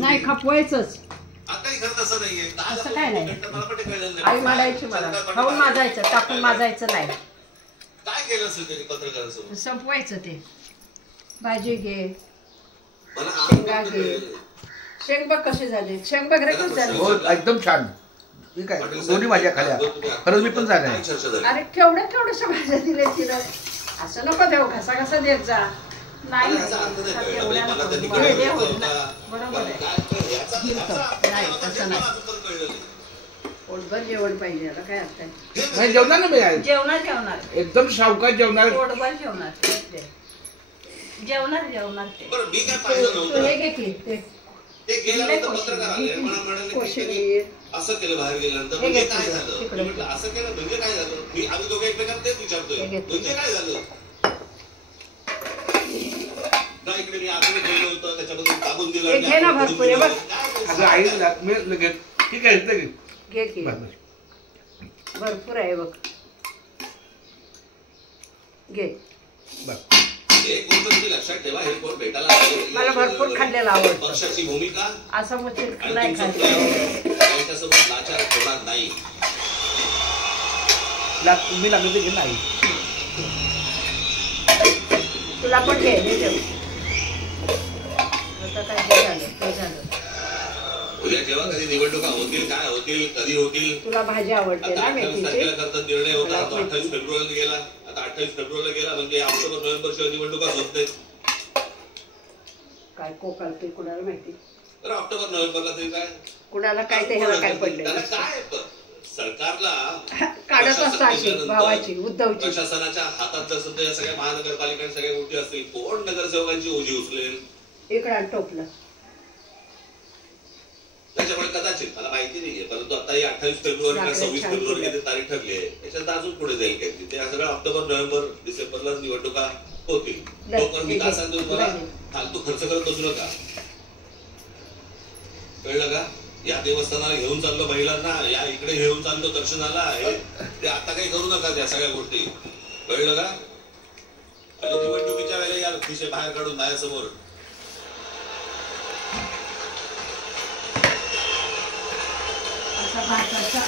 नाही खपवायचंच. असं काय नाही. आई माडायची मला खाऊन माजायचं टाकून माजायचं नाही. काय केलं असेल त्यांनी पत्रकारांसमोर? संपवायचं ते. भाजी घे शेंगा घे. शेंग बघ कसे झाले. शेंग बघ रे कसे झाले. हो एकदम छान. ठीक आहे दोन्ही भाज्या खाल्या खरंच मी पण झाल्या. अरे केवढ्या केवढ्याशा भाज्या दिल्या तिला. असं नको देऊ घसा घसा देत जा. नाही बरोबर आहे. नाही तसं नाही. पोटभर जेवण पाहिजे. आता काय अर्थ आहे. नाही जेवणार ना मी जेवणार जेवणार एकदम सावकाश जेवणार. पोटभर जेवणार. जेवणार जेवणार ते. बरं मी काय पाहिलं तू हे नव्हतं. घे की ते ते गेल्यानंतर पत्रकार आले मला म्हणाले की असं केलं बाहेर गेल्यानंतर म्हणजे काय झालं. मी म्हटलं असं केलं म्हणजे काय झालं. मी आम्ही दोघे एकमेकांना तेच विचारतोय म्हणजे काय झालं. ना इकडे मी आतून गेलो होतो त्याच्याबद्दल दाबून दिलं. घे ना भरपूर आहे बघ. अगं आई ठीक आहे घे की भरपूर आहे बघ. घे एक गोष्ट तुम्ही लक्षात ठेवा. हे कोण भेटायला मला भरपूर खाल्लेला आवडतं. पक्षाची भूमिका असं मुचित नाही खाल्लं. त्यांच्यासोबत लाचार होणार नाही. मी लागलं ते घे नाही. तुला पण घे ठेव. आता काय झालं ते झालं. उद्या जेव्हा कधी निवडणुका होतील काय होतील कधी होतील. तुला भाजी आवडते ना मेथीची. निर्णय होता 28 फेब्रुवारीला गेला. आता 28 फेब्रुवारीला गेला म्हणजे ऑक्टोबर नोव्हेंबर शिवाय निवडणुका होत नाहीत. काय कोकालते कुणाला माहिती. तर ऑक्टोबर नोव्हेंबरला तरी काय कुणाला काय ते ह्याला काय पडले. काय सरकारला काढत असता भावाची उद्धवची. प्रशासनाच्या हातात जर सध्या या सगळ्या महानगरपालिका सगळ्या गोष्टी असतील कोण नगरसेवकांची ओझी उचलेल. इकडं टोपलं. त्याच्यामुळे कदाचित मला माहिती नाहीये परंतु आता 28 फेब्रुवारी किंवा 26 फेब्रुवारी तारीख ठरली आहे. त्याच्यात अजून पुढे जाईल काय ते सगळं ऑक्टोबर नोव्हेंबर डिसेंबरला निवडणुका होतील. पण मी काय सांगतो तुम्हाला फालतू खर्च करत बसू नका. कळलं का. या देवस्थानाला घेऊन चाललो महिलांना या इकडे घेऊन चाललो दर्शनाला ते आता काही करू नका त्या सगळ्या गोष्टी. कळलं का. निवडणुकीच्या वेळेला या खिशे बाहेर काढून माझ्यासमोर भाताचा